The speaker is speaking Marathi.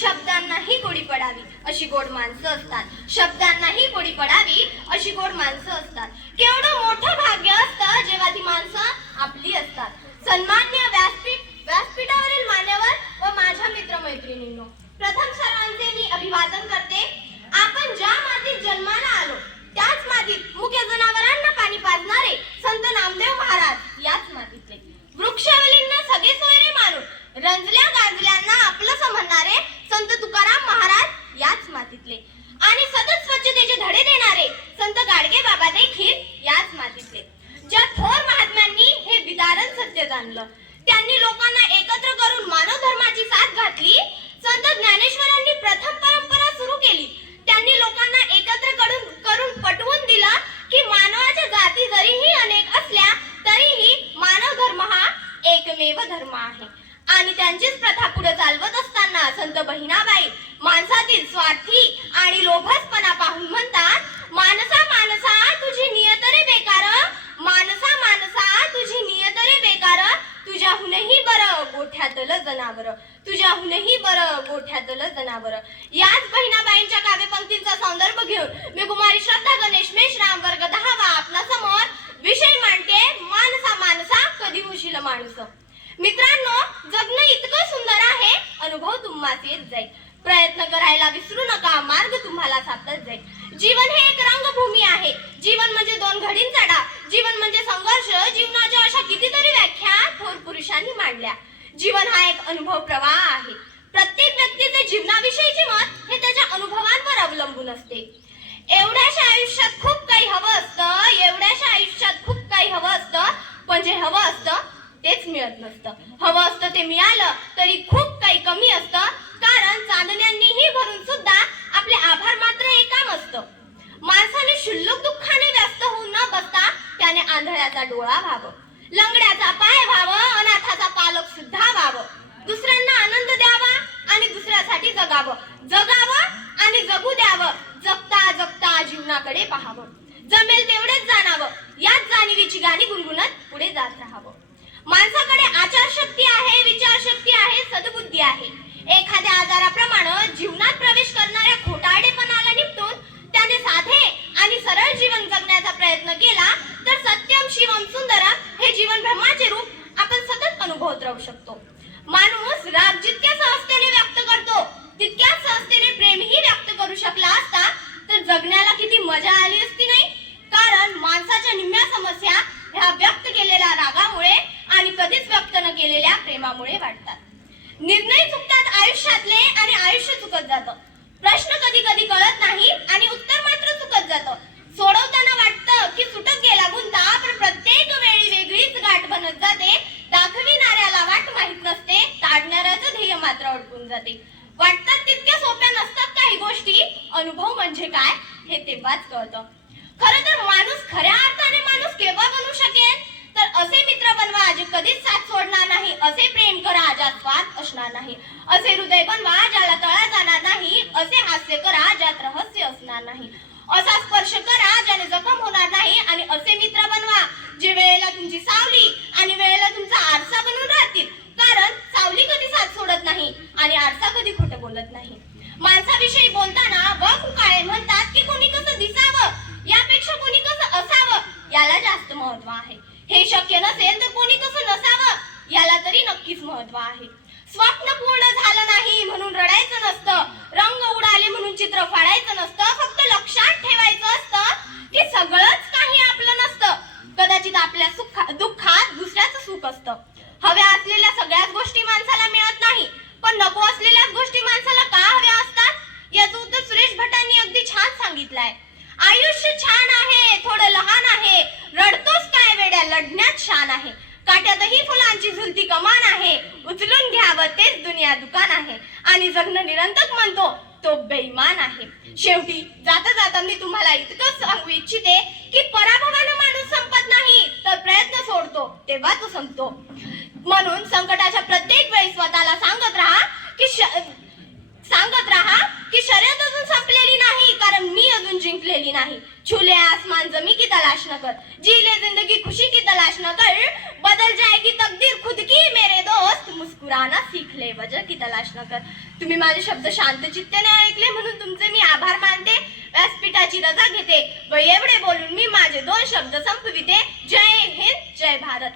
शब्दांनाही गोडी पडावी अशी गोड माणसं असतात. शब्दांनाही गोडी पडावी अशी गोड माणसं असतात. केवढं मोठं भाग्य असतं जेव्हा ती माणसं आपली असतात. सन्मान्य व्यासपीठावरील मान्यवर व माझ्या मित्रमैत्रिणींनो, प्रथम सर्वांचे मी अभिवादन करते. आपण ज्या मातीत जन्माला आलो त्याच मातीत मुख्य जनावरांना पाणी पाजणारे संत नामदेव महाराज याच मातीतले. वृक्षावलींना सगळे सोयरे मानून रंजल्या गांजल्यांना आपलंसं म्हणणारे संत तुकाराम महाराज याच मातीतले. आणि सतत स्वच्छतेचे धडे देणारे संत गाडगे बाबा देखील याच मातीतले. ज्या थोर महात्म्यांनी हे विदारण सत्य जाणलं, त्यांनी लोकांना एकत्र करून मानव धर्माची साथ घातली. संत ज्ञानेश्वरांनी प्रथम परंपरा सुरू केली. त्यांनी लोकांना एकत्र करून पटवून दिलं की मानवाच्या जाती जरीही अनेक असल्या तरीही मानव धर्म हा एकमेव धर्म आहे. आणि त्यांचीच प्रथा पुढे चालवत असताना संत बहिणाबाई माणसातील स्वार्थी आणि लोभसपणा पाहून म्हणतात, मानसा मानसा तुझी नियत रे बेकार, मानसा मानसा तुझी नियत रे बेकार, तुझ्याहूनही बरं गोठ्यातलं जनावर, तुझ्याहूनही बरं गोठ्यातलं जनावर. याच बहिणाबाईंच्या काव्यपंक्तींचा संदर्भ घेऊन मी कुमारी श्रद्धा गणेश मेश्राम वर्ग 10वा आपल्या समोर विषय मांडते, मानसा मानसा कधी होशील माणूस. मित्रांनो, जगणं इतकं सुंदर आहे, अनुभव तुम्हास येत जाईल. प्रयत्न करायला विसरू नका, मार्ग तुम्हाला सापडत जाईल. जीवन हे एक रंगभूमी आहे. जीवन म्हणजे दोन घडींचा डाव, जीवन म्हणजे संघर्ष. जीवनाच्या अशा कितीतरी व्याख्या थोर पुरुषांनी मांडल्या. जीवन हा एक अनुभव प्रवाह आहे. प्रत्येक व्यक्तीचे जीवनाविषयीचे मत हे त्याच्या अनुभवांवर अवलंबून असते. एवढ्याशा आयुष्यात खूप काही हवं असतं, एवढ्याशा आयुष्यात खूप काही हवं असतं, पण जे हवं असतं तेच मिळत नसतं. हवं असतं ते मिळालं तरी खूप काही कमी असतं, कारण चांदण्यांनीही भरून सुद्धा आपले आभार मात्र हे काम असतं. माणसाने क्षुल्लक दुःखाने व्यस्त होऊन न बसता त्याने आंधळ्याचा डोळा व्हावं, लंगड्याचा पाय व्हावं, अनाथाचा पालक सुद्धा व्हावं, दुसऱ्यांना आनंद द्यावा आणि दुसऱ्यासाठी जगावं, जगावं आणि जगू द्यावं, जगता जगता जीवनाकडे पाहावं, जमेल तेवढेच जाणावं, याच जाणीवीची गाणी गुणगुणत पुढे जात राहावं. माणसाकडे आचारशक्ती आहे, विचारशक्ती आहे, सद्बुद्धी आहे. एखाद्या आजाराप्रमाणे जीवनात प्रवेश करणाऱ्या खोटारडेपणाला निपटून त्याने साधे आणि सरळ जीवन जगण्याचा प्रयत्न केला तर सत्यम शिवम सुंदरम हे जीवन ब्रह्माचे रूप आपण सतत अनुभवत राहू शकतो. माणूस राग जितक्या सहजतेने व्यक्त करतो तितक्याच सहजतेने प्रेमही व्यक्त करू शकला असता तर जगण्याला किती मजा आली असती नाही. कारण माणसाच्या निम्म्या समस्या ह्या व्यक्त केलेल्या रागामुळे आणि कधीच व्यक्त न केलेल्या प्रेमामुळे वाढतात. निर्णय चुकतात आयुष्यातले आणि आयुष्य चुकत जातं. प्रश्न कधी कधी कळत नाही आणि उत्तर मात्र चुकत जातं. सोडवताना वाटतं की सुटत गेला गुंता, पण प्रत्येक वेळी वेगळीच गाठ बनत जाते. दाखविणाऱ्याला वाट माहित नसते, ताडणाऱ्याचं ध्येय मात्र अडकून जाते. वाटतात तितक्या सोप्या नसतात काही गोष्टी, अनुभव म्हणजे काय हे तेव्हाच कळतं. खरं तर माणूस खऱ्या अर्थाने माणूस केव्हा बनू शकेल तर असे मित्र बनवा जे कधीच साथ सोडणार नाही, असे प्रेम करा ज्यात स्वार्थ असणार नाही, असे हृदय बनवा ज्याला तळा जाणार नाही, असे हास्य करा ज्यात रहस्य असणार नाही, असा स्पर्श करा ज्याने जखम होणार नाही आणि असे मित्र बनवा जे वेळेला तुमची सावली आणि वेळेला तुमचा आरसा बनून राहतील. कारण सावली कधी साथ सोडत नाही आणि आरसा कधी खोटं बोलत नाही. माणसाविषयी बोलताना व काळे म्हणतात की कोणी कसं दिसावं यापेक्षा कोणी कसं असावं याला जास्त महत्व आहे. हे शक्य नसेल तर कोणी कसं नसावं याला तरी नक्कीच महत्व आहे. स्वप्न पूर्ण झालं नाही म्हणून रडायचं नसतं, रंग उडाले म्हणून चित्र फाडायचं नसतं. फक्त लक्षात ठेवायचं असतं की सगळंच काही आपलं नसतं. कदाचित आपल्या दुःखात दुसऱ्याचं सुख असतं. हव्या असलेल्या सगळ्याच गोष्टी माणसाला मिळत नाही, पण नको असलेल्याच गोष्टी माणसाला का हव्या असतात याचं उत्तर सुरेश भटांनी अगदी छान सांगितलंय. आयुष्य छान आहे, थोडं लहान आहे, रडतोस काय वेड्या, लढण्यात शान आहे, काट्यातही फुलांची झुलती कमान आहे, उचलून घ्यावं तेच दुनिया दुकान आहे, आणि जगणं निरंतर म्हणतो तो बेईमान आहे. शेवटी जाता जाता मी तुम्हाला इतकंच सांगू इच्छिते की पराभवानं माणूस संपत नाही तर प्रयत्न सोडतो तेव्हा तो संपतो. म्हणून संकटाच्या प्रत्येक वेळी स्वतःला सांगत राहा की शर्यत अजून संपलेली नाही, कारण मी अजून जिंकलेली नाही. छुले आसमान जमी की तलाश न कर, जी ले जिंदगी खुशी की तलाश न कर, बदल जाएगी तकदीर खुद की मेरे दोस्त, मुस्कुरा पुराना सीख ले, वजह की तलाश न कर. तुम्ही माझे शब्द शांतचित्ताने ऐकले म्हणून तुमचे मी आभार मानते. व्यासपीठाची रजा घेते व एवढे बोलून मी माझे 2 शब्द संपविते. जय हिंद, जय भारत.